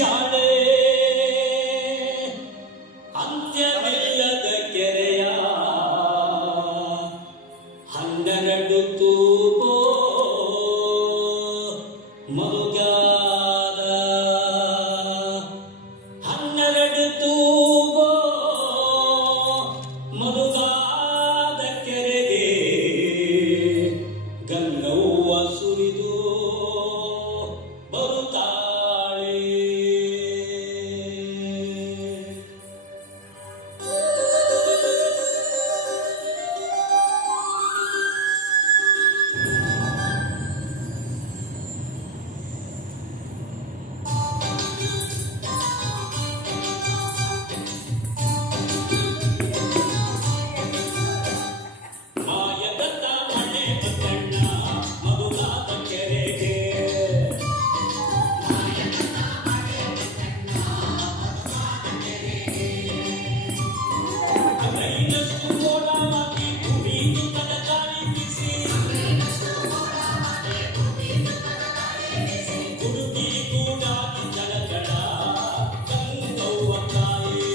ಶಾಲೆ ಅಂತ್ಯವಿಲ್ಲದ ಕೆರೆಯ 12 ತೂಬೋ ಮರುಗಾದ 12 ತೂಬೋ ಮರುಗಾದ ಕೆರೆಗೆ ಗಂಗವ್ವ ಸುರಿದು ಬರುತ್ತಾಳೆ. ಮಾಯದ ಮಳೆ ಬಂದಣ್ಣ ಮರುಗಾದ ಕೆರೆಗೆ ಅಂಗೈನಷ್ಟು ಮೋಡವಾಗಿ ಭೂಮಿಯು ತನ್ನ ಗಾಳಿ ಬೀಸಿ ಗುಡುಗಿ ಗೂಡಾಗಿ ಜಲಜಡ ಗಂಗವ್ವ ತಾಯಿ.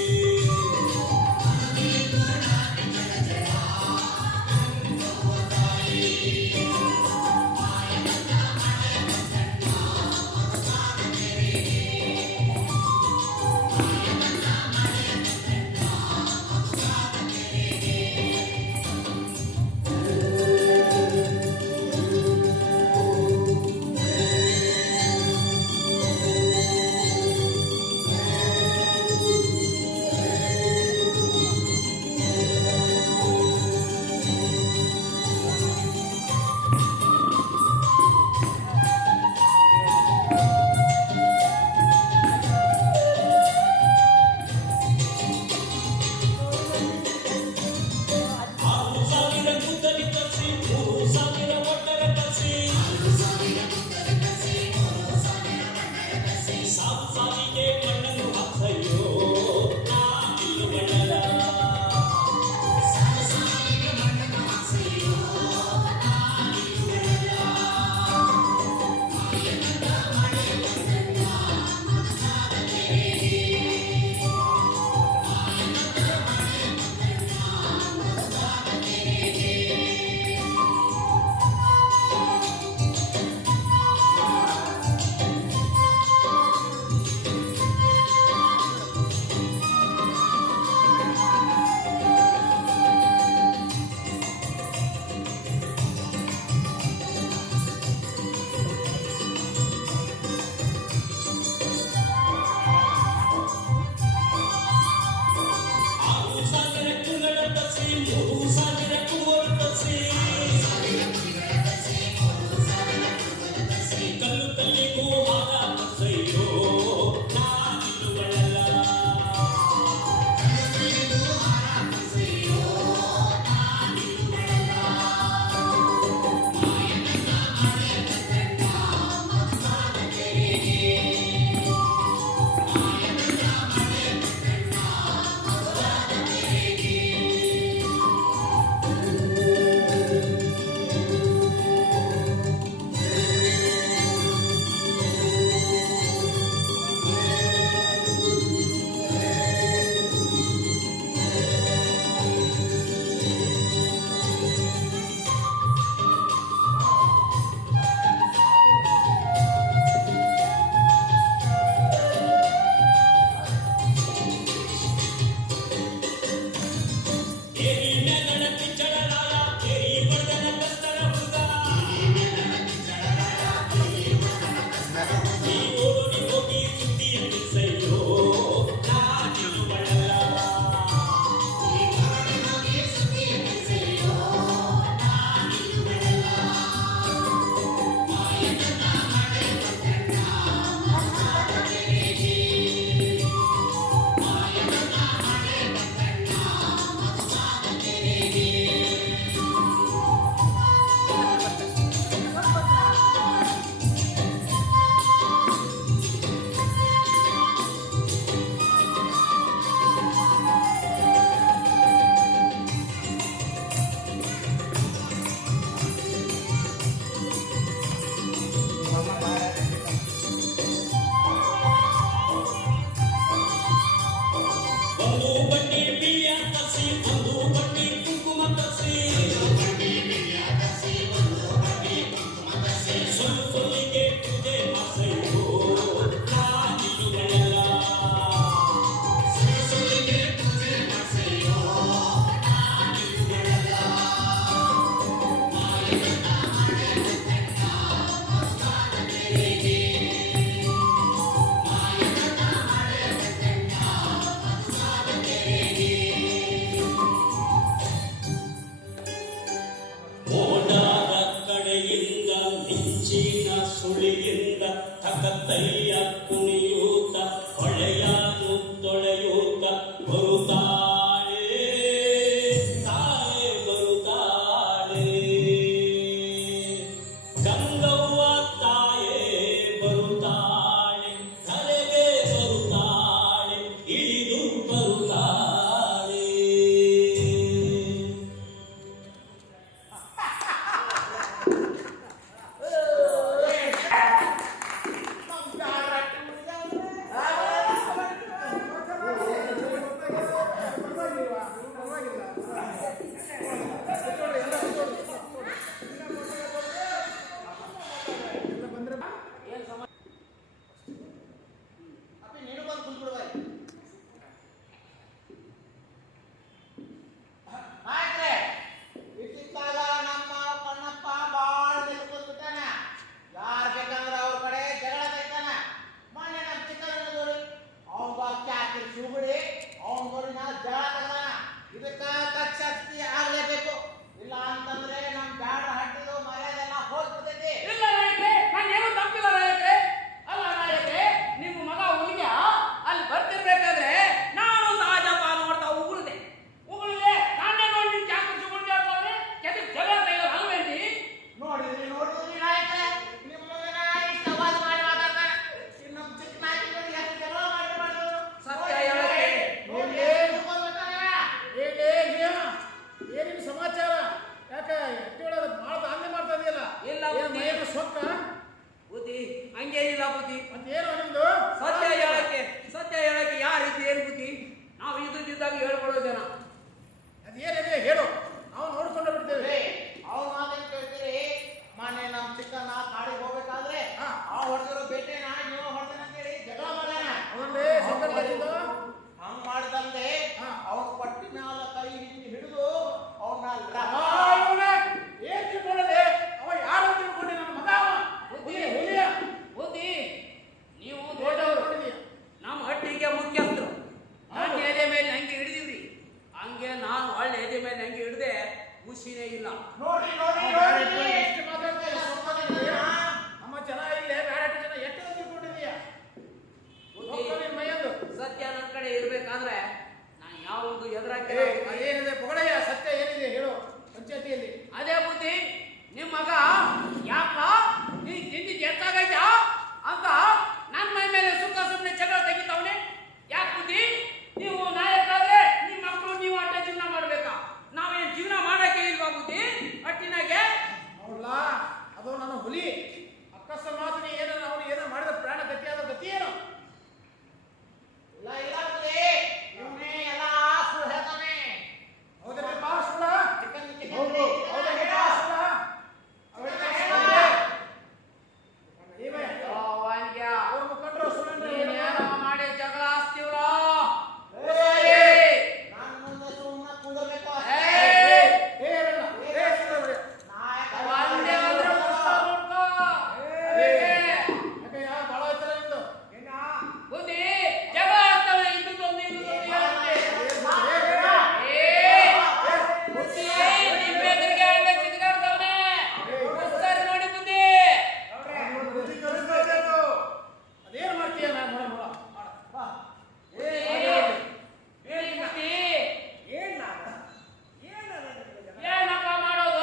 ಏನಪ್ಪ ಮಾಡೋದು?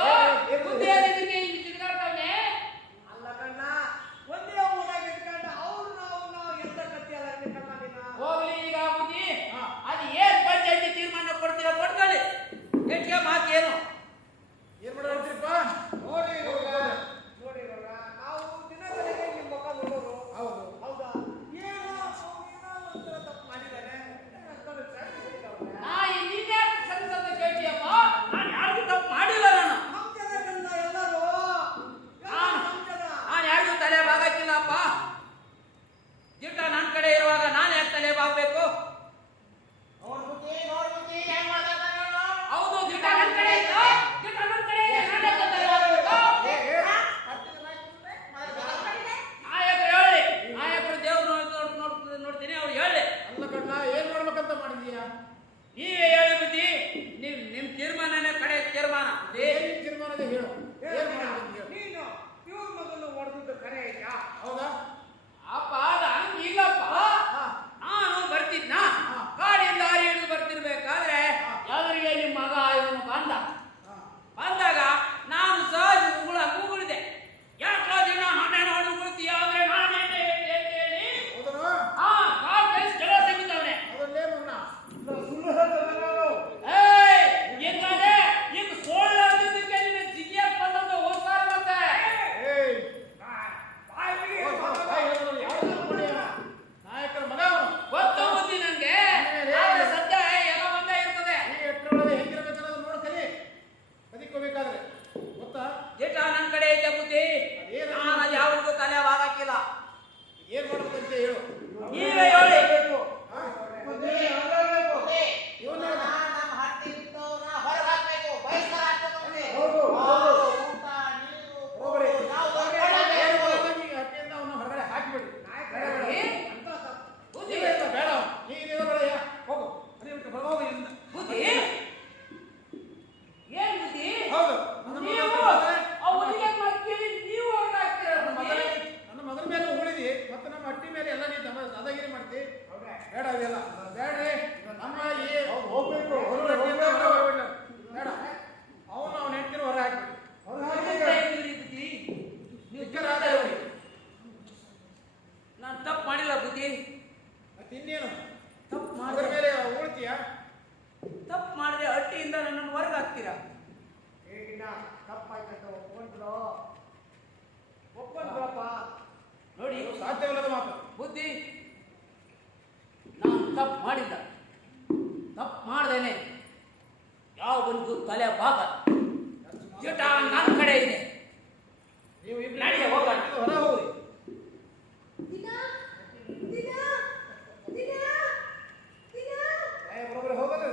ಬುದ್ಧಿ ಅದಕ್ಕೆ ಹಿಂಗ್ ತಿರ್ಗಾಡ್ತಾವ್ನೆ. ಅಲ್ಲ ಕಣ್ಣ, ಒಂದೇ ಊರಾಗ ಇಟ್ಕೊಂಡು ಅವ್ರು ನಾವು ಎಂತ ಕತ್ತಿ ಅಲ್ಲ ಕಣ್ಣ ನೀನು. ಹೋಗ್ಲಿ ಈಗ ಬುದ್ಧಿ. ಅದು ಏನ್ ಪಂಚಾಯತಿ ತೀರ್ಮಾನ ಕೊಡ್ತೀರ ಕೊಡ್ಕೊಳ್ಳಿ. ಹೆಚ್ಚಿಗೆ ಮಾತೇನು? ಏನ್ ಮಾಡ್ತೀರಪ್ಪ? ನೋಡಿ ಇವಾಗ, ನಾವು ದಿನಗಳಿಗೆ ನಿಮ್ಮ ಮುಖ ನೋಡೋರು. ಹೌದು. ಹೌದಾ? ಏನೋ ಒಂಥರ ತಪ್ಪು ಮಾಡಿದ್ದಾನೆ. ನಾ ಇನ್ಯಾಕೆ ಸಂಸದ ಕೇಳ್ತೀಯಪ್ಪ? ನಾನು ಯಾರಿಗೂ ತಪ್ಪು ಮಾಡಿಲ್ಲ. ನಮ್ಮ ಜನ ಕಣ್ಣ ಎಲ್ಲರೂ. ನಮ್ಮ ಜನ. ನಾನು ಯಾರಿಗೂ ತಲೆ ಬಾಗಕ್ಕಿಲ್ಲಪ್ಪ. ಜಿಟ್ಟ ನನ್ನ ಕಡೆ ಇರುವಾಗ ನಾನು ಯಾಕೆ ತಲೆ ಬಾಗಬೇಕು? ಹೌದು, ಜಿಟ್ಟ ನನ್ನ ಕಡೆ ಇತ್ತು. ಜಿಟ್ಟ ನನ್ನ ಕಡೆ ಇದೆ, ನಾನು ಯಾಕೆ ತಲೆ ಬಾಗಬೇಕು? ನಾಯಕರು ಹೇಳಿ. ನಾಯಕರು ದೇವ್ರು ನೋಡ್ತೀನಿ, ಅವ್ರು ಹೇಳಿ. ಅಲ್ಲ ಕಣ್ಣ, ಏನ್ ಮಾಡ್ಬೇಕಂತ ಮಾಡಿದೀಯಾ? ನೀವೇ ಹೇಳಿ ಬುದ್ಧಿ. ನಿಮ್ ತೀರ್ಮಾನನೇ ಕಡೆ ತೀರ್ಮಾನ. ಏನ್ ತೀರ್ಮಾನದ ಹೇಳು. ಏನ್ ಮಾಡ್ಬೇಕಂತ ಹೇಳು. ನೀನು ಇವ್ರ ಮೊದಲು ಹೊಡೆದಿದ್ದು ಕರೆ ಆಯ್ತಾ? ಹೌದಾ? ಅಪ್ಪ ಅದು ಹಂಗಿಲ್ಲಪ್ಪ. ನಾನು ಬರ್ತಿದ್ನ, ಕಾಡಿಂದ ಹಾರಿ ಹಿಡಿದು ಬರ್ತಿರ್ಬೇಕಾದ್ರೆ ಎದುರಿಗೆ ನಿಮ್ಮ ಮಗ ಇವನು ಬಂದಾಗ ನಾನು ಸಹಜ ಕೂಗುಳಿದೆ. ಯಾಕೋ ದಿನ ಹಣೆ ನೋಡಿ ಉಗುಳ್ತೀಯ ಅಂದ್ರೆ ನಾನು ಹೇಳಿ ಹೌದಾ? ಕಾಲ್ ಕೈ ಜಲ ತೆಗಿತಾವ್ರೆ. ಅದಲ್ಲೇ ಮಗನ. ಸುಳ್ಳು ಹೇಳ್ತಾರೆ ನಾನು. ಹಿಂಗಾದ್ರೆ ಈಗ ಸೋಳ್ಳು ಅಂದಿದ್ದಕ್ಕೆ ನಿನ್ನ ಜಿಗಿಯಕ್ ಬಂದಂತ ಹೋಗ್ತಾರ ಮತ್ತೆ. ಏಯ್, ಬಾಯಿ ಬಿಡಿ. ಬಾಯ್ ಹೇಳಿದ್ರು ಯಾವ್ದು ಮಾಡ್ಯಾನ? ನಾಯಕರ ಮಗ ಅವನು. ಗೊತ್ತು ಬುದ್ಧಿ ನಂಗೆ. ಆದ್ರೆ ಸದ್ಯ ಎಲ್ಲ ಒಂದೇ ಇರ್ತದೆ. ಈ ಎಟ್ಟರೊಳಗೆ ಹೆಂಗಿರ್ಬೇಕನ್ನೋದು ನೋಡ್ ಕಲಿ. ಬದುಕೋಬೇಕಾದ್ರೆ ಗೊತ್ತಾ? ಜಿಟ್ಟ ನನ್ನ ಕಡೆ ಐತೆ ಬುದ್ಧಿ. ನಾನು ಅದು ಯಾವ್ದು ತಲೆ ಬಾಗಕ್ಕಿಲ್ಲ. ಏನ್ ಮಾಡ್ಬೇಕಂತ ಹೇಳು. ನೀವೇ ಹೇಳಿ. ಇವನ್ನ ಹಟ್ಟಿಯಿಂದ ಅವನ್ನ ಹೊರಗಡೆ ಹಾಕಿಬಿಡಿ. ಬುದ್ಧಿ ಇಲ್ಲ, ಇಲ್ಲ, ಬೇಡ. ನೀನು ಬೇಡ. ಹೋಗು. ಹೋಗು ಇಲ್ಲಿಂದ. ಬುದ್ಧಿ ಏನ್ ಬುದ್ಧಿ? ಹೌದು. ನನ್ನ ನೀವು ಮಗನ ಅವನಿಗೆ ಮಕ್ಕಳಿ ನೀವು ಹೊರಗಾಕ್ತೀರ ಬುದ್ಧಿ. ನನ್ನ ಮಗನ ಮೇಲೆ ಉಳಿದಿ ಮತ್ತೆ ನಮ್ಮ ಹಟ್ಟಿ ಮೇಲೆ ಎಲ್ಲ ನೀನು ದಾದಾಗಿರಿ ಮಾಡ್ತಿ. ಬೇಡ ಅದೆಲ್ಲ ಬೇಡ್ರಿ. ನಮ್ಮ ಹೋಗ್ಬೇಕು ಬೇಡ. ಅವನು ಅವನ ಹೆಂಡತಿನ ಹೊರ ಹಾಕ್ಬಿಡಿ. ಎಂತ ಹೇಳಿದ್ರಿ ಬುದ್ಧಿ? ನೀವು ಜನ ನಾನು ತಪ್ಪು ಮಾಡಿಲ್ಲ ಬುದ್ಧಿ. ಮತ್ತೆ ಇನ್ನೇನು ತಪ್ಪು ಅದರ ಮಾಡಿದ್ರೆ ಮೇಲೆ ಉಳ್ತೀಯ? ತಪ್ಪು ಮಾಡಿದ್ರೆ ಹಟ್ಟಿಯಿಂದ ನನ್ನನ್ನು ಹೊರಗೆ ಹಾಕ್ತೀರಾ? ಈಗಿನ ತಪ್ಪಾಯ್ತಂತ ಒಪ್ಕೊಂಡ್ರಪ್ಪ. ನೋಡಿ ಇದು ಸಾಧ್ಯವಿಲ್ಲದ ಮಾತು. ಬುದ್ಧಿ, ನಾನು ತಪ್ಪು ಮಾಡಿಲ್ಲ. ತಪ್ಪು ಮಾಡ್ದೇನೆ ಯಾವ ಬಂದು ತಲೆ ಬಾಗ ಜಿಟ ನನ್ನ ಕಡೆ ಇದೆ. ನೀವು ಇಬ್ರು ನಡಿ, ಹೋಗೋಣ. ಹೊರ ಹೋಗಿ. ಬರೋಬ್ಬರಿ ಹೋಗೋದು.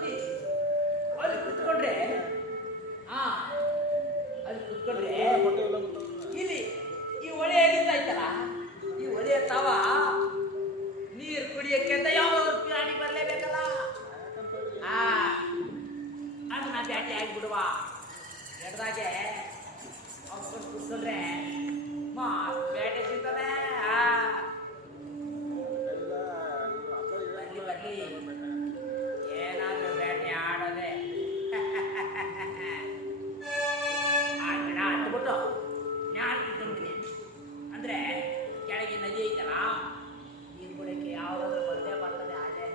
ಹತ್ತಿ ಅಲ್ಲಿ ಕುತ್ಕೊಂಡ್ರೆ ಹಾ ಅಲ್ಲಿ ಕುತ್ಕೊಂಡ್ರೆ ಇಲ್ಲಿ ಈ ಹೊಳೆ ಹರಿತಾ ಇತ್ತಲ್ಲ ಈ ಹೊಳೆಯ ತವ ನೀರು ಕುಡಿಯಕ್ಕೆ ಅಂತ ಯಾವ್ದಾದ್ರು ಪ್ರಾಣಿ ಬರ್ಲೇಬೇಕಲ್ಲ ಆ ಅದನ್ನ ಬ್ಯಾಟಿ ಆಗಿಬಿಡುವ ಎಡ್ದಾಗೆ ಅವ್ಕೊಂಡು ಕುತ್ಕೊಂಡ್ರೆ ಮಾ ಬೇಟೆ ಸಿಗ್ತದೆ ಬರ್ಲಿ ಬರ್ಲಿ ಏನಾದ್ರೂ ಬೇಟೆ ಆಡೋದೆ ಆ ಗಿಡ ಹತ್ಬಿಟ್ಟು ನಾನು ತಿಂತೀನಿ ಅಂದ್ರೆ ಕೆಳಗೆ ನದಿ ಐತಲ್ಲ ನೀರು ಕುಡಿಯಕ್ಕೆ ಯಾವ್ದಾದ್ರು ಬಂದೇ ಬರ್ತದೆ ಹಾಗೆ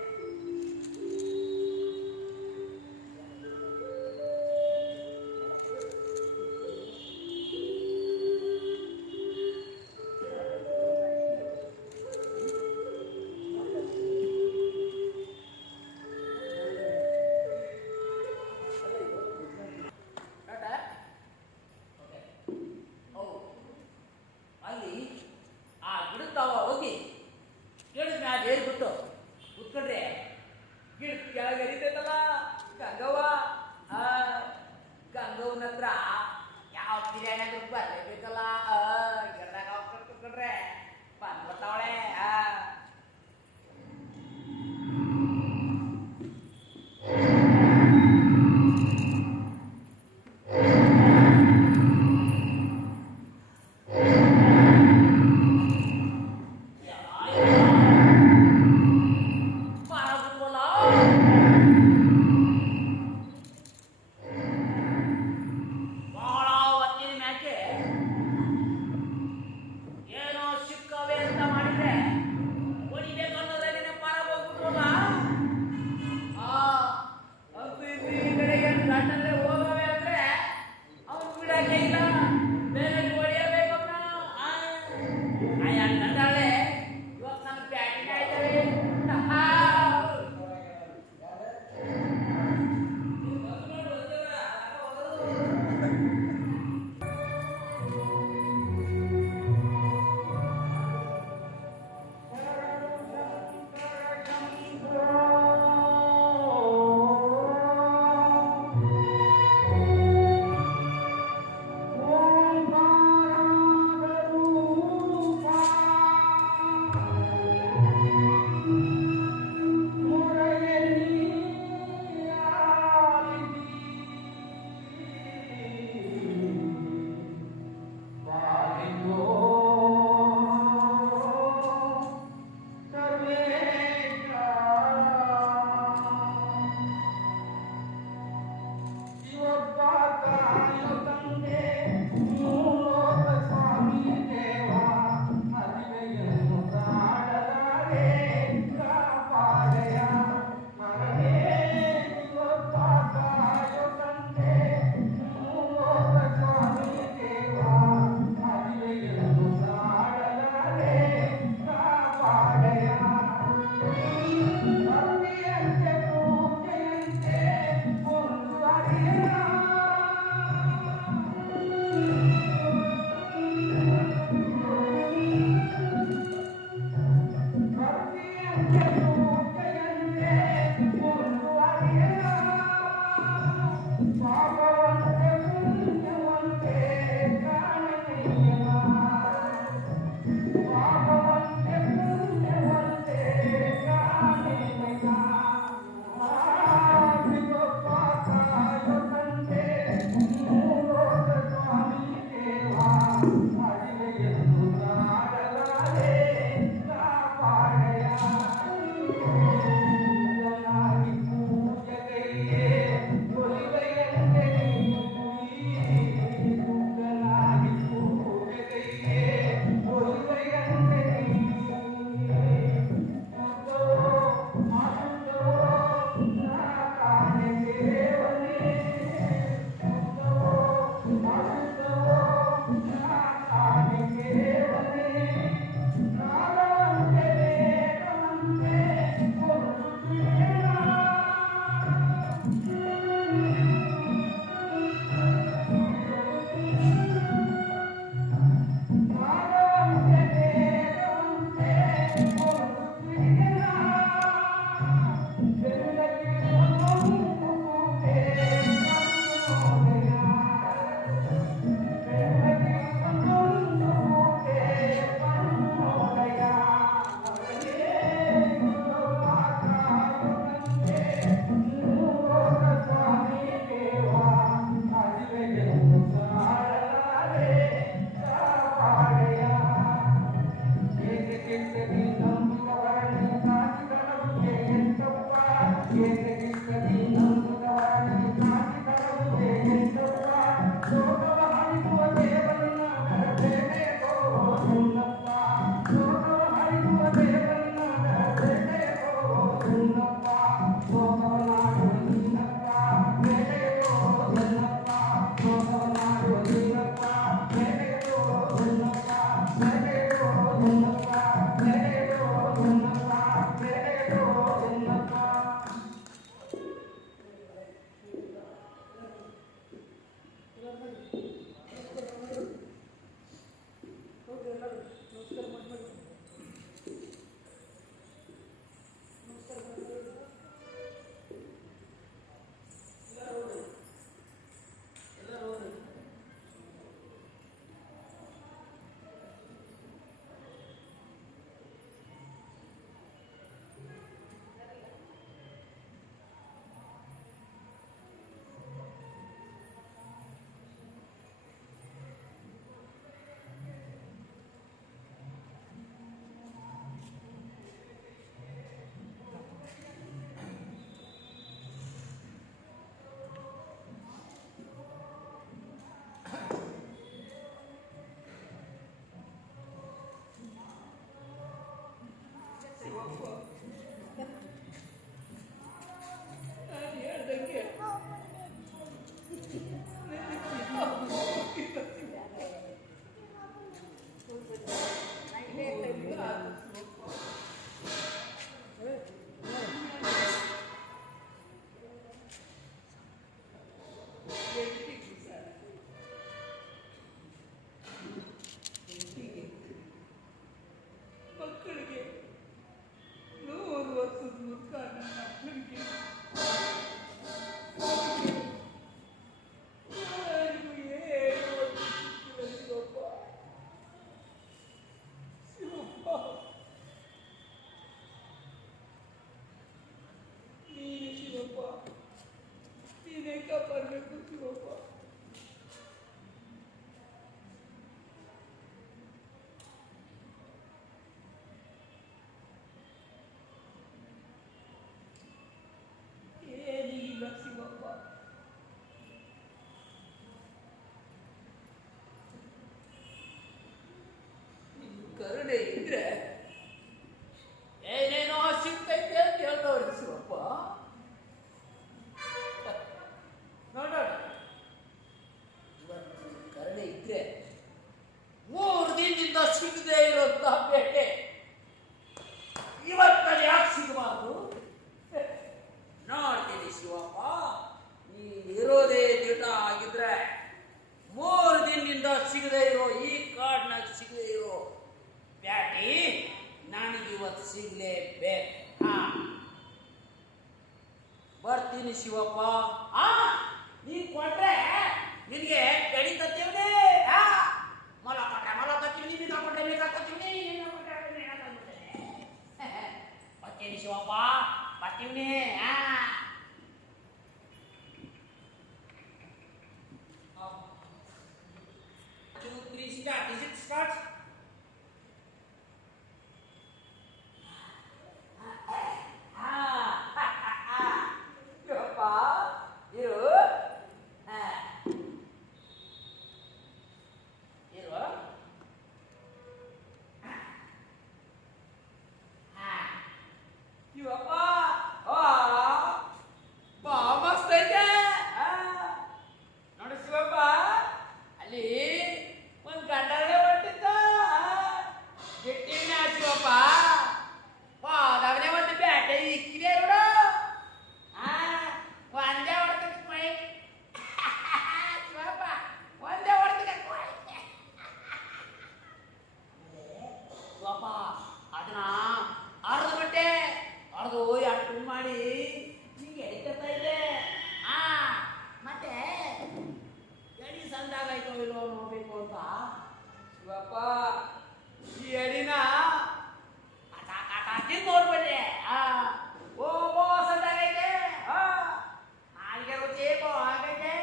ನೀನೇ ಕಾಪಾಡಬೇಕು ಶಿವಪ್ಪ. ಏನಿಲ್ಲ ಶಿವಪ್ಪ. ನಿನ್ನ ಕರುಣೆ ಇದ್ರೆ ಏನೇನೋ ಸಿಗ್ತೈತೆ ಅಂತ ಹೇಳ್ದವ್ರೆ ಶಿವಪ್ಪ. ನೋಡೋಣ, ಇವತ್ತು ಕರುಣೆ ಇದ್ರೆ 3 ದಿನದಿಂದ ಸಿಗದೆ ಇರೋಂಥ ಬೇಟೆ ಇವತ್ತಲ್ಲಿ ಯಾಕೆ ಸಿಗಬಾರ್ದು? ನೋಡ್ತೀನಿ ಶಿವಪ್ಪ, ನೀನಿರೋದೇ ದಿಟ ಆಗಿದ್ರೆ 3 ದಿನದಿಂದ ಸಿಗದೆ ಇರೋ ಈ ಕಾಡ್ನಾಗ ಸಿಗದೆ ಇರೋ ಬ್ಯಾಟಿ ನನಗಿವತ್ತು ಸಿಗ್ಲೇಬೇಕು. ಬರ್ತೀನಿ ಶಿವಪ್ಪ. ನೀನ್ ಕೊಟ್ರೆ ನಿನಗೆ ಗಡಿ ತತ್ತೀವನೇ. ಮೊಲ ಕೊಟ್ರೆ ಮೊಲ ತತ್ತೀವಿ, ಮೀನ ಕೊಟ್ರೆ ಮೀನ ತತ್ತೀವಿ, ಬರ್ತೀನಿ ಶಿವಪ್ಪ, ಬರ್ತೀವಿ. 2, 3 start. Is it start? Shivappa ಇರು. ಇರು. ಶಿವಪ್ಪ ಬಾ, ಮಸ್ತ್ ಐತೆ. ನೋಡು ಶಿವಪ್ಪ, ಅಲ್ಲಿ ಒಂದು ಗಂಡನೇ ಹೊಟ್ಟಿದ್ದ ಬಿಟ್ಟಿನ ಶಿವಪ್ಪ. ಹೋದವನೇ ಒಂದು ಬ್ಯಾಟೆ ಇಕ್ಕಿದೆ ನೋಡು. ಒಂದೇ ಹೊಡೆದಕ್ಕೆ ಮೈ ಶಿವಪ್ಪ, ಒಂದೇ ಹೊಡೆದಕ್ಕೆ ಶಿವಪ್ಪ. ಅದನ್ನ ಅರ್ಧ ಗಂಟೆ ಅರ್ದು ಎರಡು ಮಾಡಿ ನಿಂಗೆ ಎಡಿಕತ್ತಾ ಇದೆ. ಮತ್ತೆ ಎಡಿ ಸಂದಾಗಾಯ್ತೋ ಇಲ್ಲೋ ನೋಡ್ಬೇಕು ಅಂತ ಶಿವಪ್ಪ. ಈ ಎಡಿನ ನೋಡ್ಬೇಡಿ. ಓ ಸಂದಾಗೈತೆ, ಹಾಗೆ ರುಚಿ ಆಗೈತೆ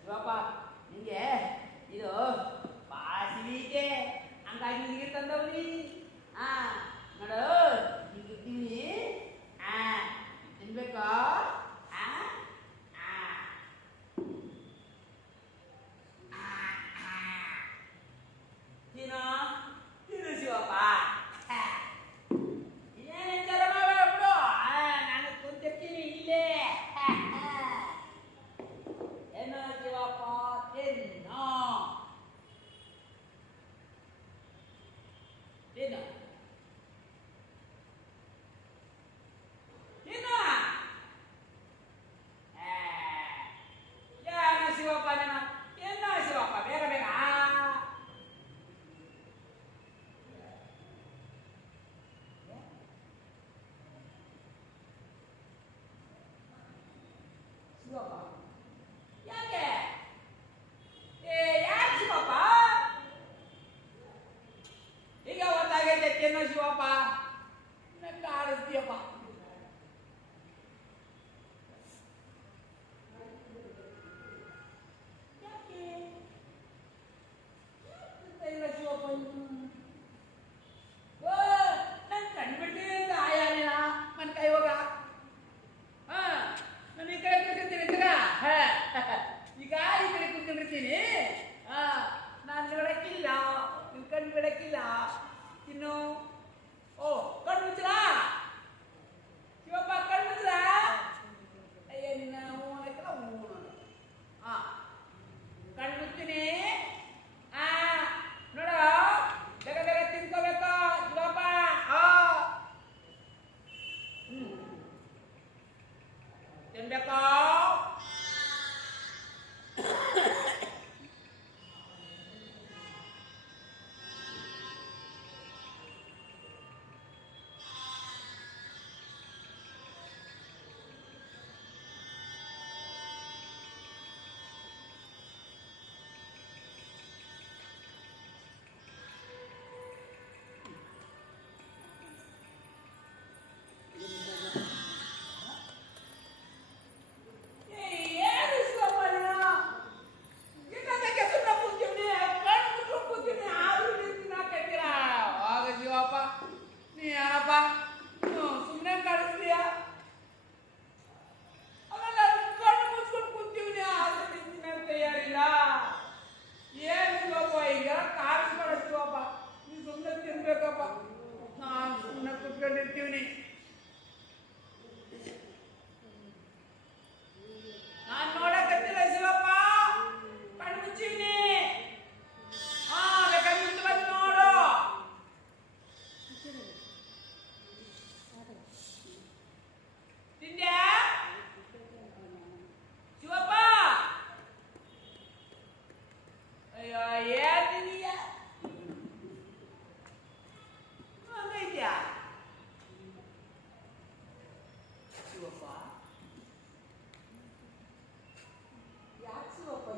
ಶಿವಪ್ಪ. ನಿಂಗೆ ಇದು ಭಾಳ ಸಿಗೈತೆ, ಹಂಗಾಗಿ ನಿನಗೆ ತಂದವ್ರಿ. ನೋಡು, ಹಿಂಗಿರ್ತೀವಿ, ತಿನ್ಬೇಕಾ? ತಿನ್ನು ಶಿವಪ್ಪ. ಇನ್ನೇನು ವಿಚಾರ ಮಾಡ್ಬಿಡು, ನಾನು ಕುಂತಿರ್ತೀನಿ ಇಲ್ಲೇ. ಏನು ಶಿವಪ್ಪ, ತಿನ್ನು ತಿನ್ನು ತಿನ್ನು. ಏನು ಶಿವಪ್ಪ ನೀನು? ಏನು ಶಿವಪ್ಪ, ಬೇಗ ಬೇಗ. ಶಿವಪ್ಪ ಯಾಕೆ? ಯಾಕೆ ಶಿವಪ್ಪ? ಈಗ ಒಂದಾಗೈತೆ, ತಿನ್ನೋ ಶಿವಪ್ಪ. ನಂಗೆ ಆಡಿಸ್ತೀಯಪ್ಪ. ಯಾಕೆ ಇಲ್ಲ ಶಿವಪ್ಪ? ನನ್ ಕಂಡ್ಬಿಡ್ತೀನಿ ಅಂತ ಆಯಾಲಿನ ನನ್ನ ಕೈ ಹೋಗ. ನಾನು ಈ ಕಡೆ ತಿರ್ತೀನಿ.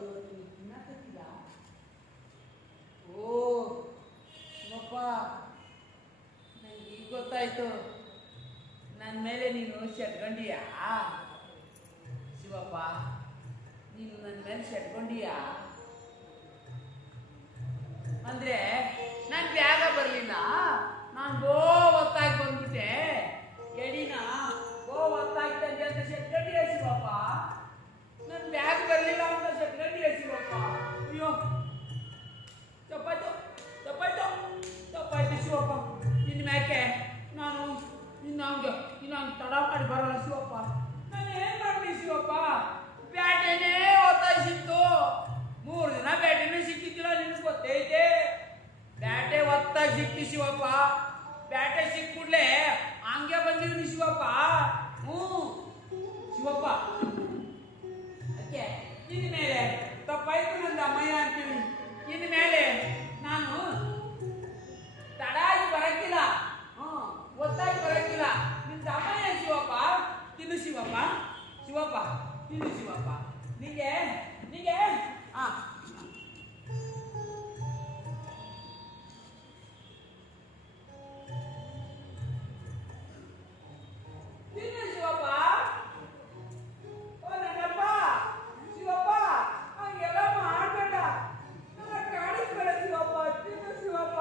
ಇವತ್ತು ನೀನು ತಿನ್ನಕತ್ತಿಲ್ಲ? ಓ ಶಿವಪ್ಪ, ನಂಗೆ ಈಗ ಗೊತ್ತಾಯ್ತು, ನನ್ನ ಮೇಲೆ ನೀನು ಶಟ್ಕೊಂಡಿಯಾ? ಶಿವಪ್ಪ, ನೀನು ನನ್ನ ಮೇಲೆ ಶಟ್ಕೊಂಡಿಯಾ? ಅಂದ್ರೆ ನಾನು ಬ್ಯಾಗ ಬರಲಿಲ್ಲ, ನಾನು ಹೊತ್ತಾಗಿ ಬಂದ್ಬಿಟ್ಟೆ, ಎಡಿನ ಹೊತ್ತಾಗಿ ತಂದೆ ಅಂತ ಶಟ್ಕೊಂಡಿಯ ಶಿವಪ್ಪ? ನನ್ನ ಬ್ಯಾಗ್ ಬರಲಿಲ್ಲ ಅಂತ ಶಟ್ಕೊಂಡಿಯ ಶಿವಪ್ಪ? ಅಯ್ಯೋ, ತಪ್ಪಾಯ್ತು ತಪ್ಪಾಯ್ತು ತಪ್ಪಾಯ್ತು ಶಿವಪ್ಪ. ಇನ್ನು ಮ್ಯಾಕೆ ನಾನು ಇನ್ನಂಗೆ ತಡ ಮಾಡಿ ಬರಲ್ಲ ಶಿವಪ್ಪ. ನಾನು ಏನು ಮಾಡಲಿ ಶಿವಪ್ಪ? ಬ್ಯಾಟೆನೇ ಒತ್ತಾಯಿಸಿತ್ತು, 3 ದಿನ ಬ್ಯಾಟೆನೂ ಸಿಕ್ಕಿದ್ದಿಲ್ಲ, ನಿನ್ಗೆ ಗೊತ್ತೈತೆ. ಬ್ಯಾಟೆ ಒತ್ತಾಗಿ ಸಿಕ್ತಿ ಶಿವಪ್ಪ, ಬ್ಯಾಟೆ ಸಿಕ್ಕುಡ್ಲೆ ಹಂಗೆ ಬಂದಿವ್ನಿ ಶಿವಪ್ಪ. ಶಿವಪ್ಪ, ಅದಕ್ಕೆ ಇನ್ನು ಮೇಲೆ ತಪ್ಪಾಯ್ತು ನಂದು ಅಮ್ಮಯ್ಯ ಅಂತೀವಿ. ಇನ್ನು ಮೇಲೆ ನಾನು ತಡಾಗಿ ಬರಕ್ಕಿಲ್ಲ, ಒತ್ತಾಗಿ ಬರಕ್ಕಿಲ್ಲ. ನಿಂದ ಅಮ್ಮಯ್ಯ ಶಿವಪ್ಪ, ತಿನ್ನು ಶಿವಪ್ಪ, ಶಿವಪ್ಪ ತಿನ್ನು ಶಿವಪ್ಪ. ನಿಂಗೆ ಆ ತಿನ್ನು ಶಿವಪ್ಪ. ಓ ನನ್ನಪ್ಪ ಶಿವಪ್ಪ, ಹಂಗೆಲ್ಲ ಮಾಡಬೇಡ, ನನ್ನ ಕಾಣಿಸ್ಬೇಡ ಶಿವಪ್ಪ, ತಿನ್ನು ಶಿವಪ್ಪ.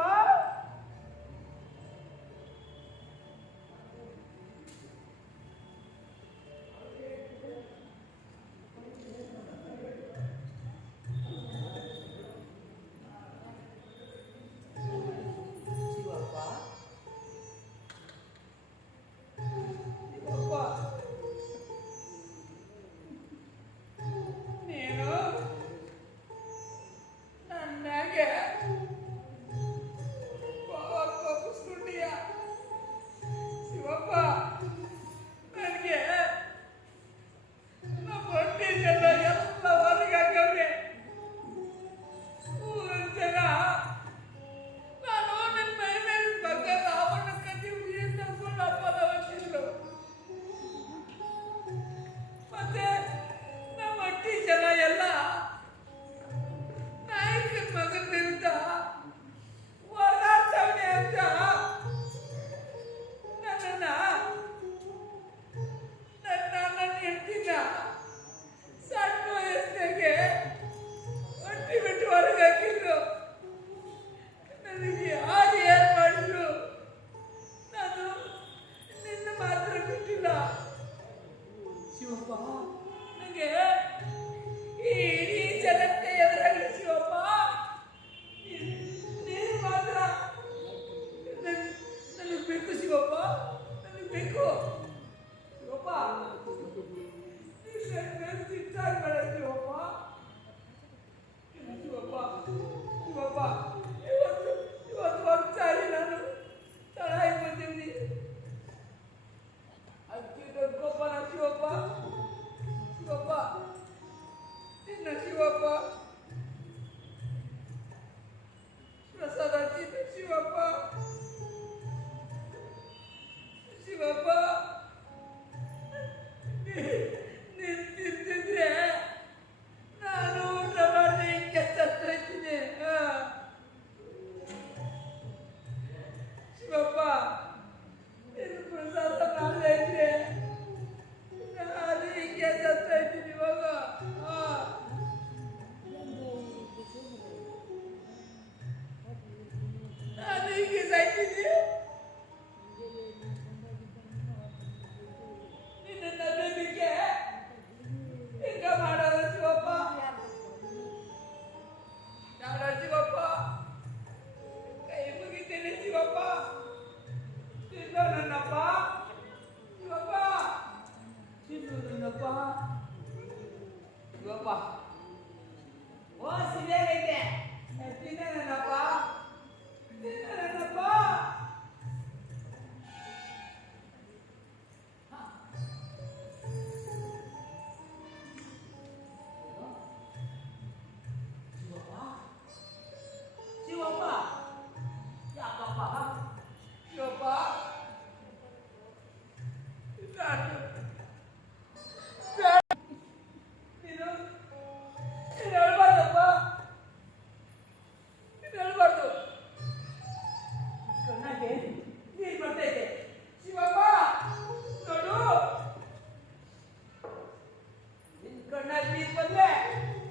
ಕಣ್ಣಲ್ಲಿ ನೀರು ಬಂದ್ರೆ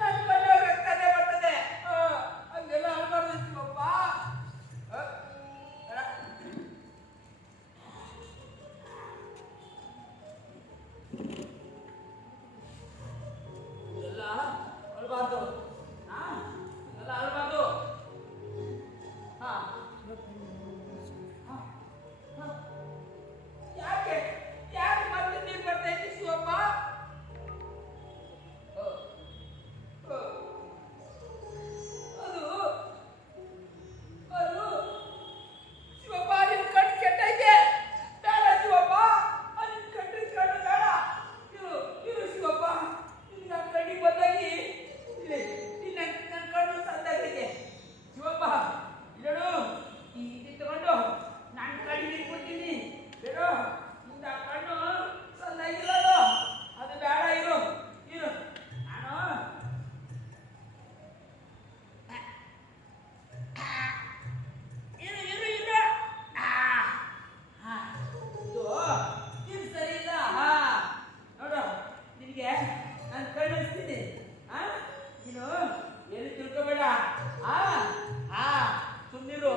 ನನ್ನ ಕಣ್ಣಲ್ಲಿ ರಕ್ತನೇ ಬರ್ತದೆ. ಹಂಗೆಲ್ಲ ಅನ್ಬಾರ್ದು ಶಿವಪ್ಪ. ಎಲ್ಲ ಅಳ್ಬಾರ್ದು. ಎಲ್ಲ ಅಳ್ಬಾರ್ದು. ಹಾ ಯಾಕೆ ಯಾಕೆ ಮತ್ತೆ ನೀರು ಬರ್ತೈತಿ ಶಿವಪ್ಪ? ಅದು ಅದು ಶಿವಪ್ಪ, ನಿನ್ ಕಣ್ಣು ಕೆಟ್ಟೈತೆ. ಬೇಡ ಶಿವಪ್ಪ, ನಿನ್ ಕಣ್ಣಿನ ಕಣ್ಣು ಬೇಡ. ಇರು ಶಿವಪ್ಪ, ನಿನ್ನ ಕಣ್ಣಿಗೆ ಬಂದಾಗಿ ಇಲ್ಲಿ ನನ್ನ ಕಣ್ಣು ಸಂದಾಗೈತೆ. ಶಿವಪ್ಪ ಇಲ್ಲಡು, ಇದು ತಗೊಂಡು ನನ್ನ ಕಣ್ಣಿಗೆ ಇಟ್ಬಿಡ್ತೀನಿ. ಬೇಡ, ನಿನ್ನ ಕಣ್ಣು ಸಂದಾಗಿರೋದು ಅದು ಬೇಡ. ಇರು ಇರು ನಾನು ಇರು ಇರು ಇರು. ಇದು ಇದು ಸರಿ ಇಲ್ಲ. ನೋಡು, ನಿನಗೆ ನಾನು ಕಣ್ಣು ಹಚ್ತೀನಿ. ನೀನು ಏನು ತಿಳ್ಕೊಬೇಡ. ಸುಮ್ಮನಿರು.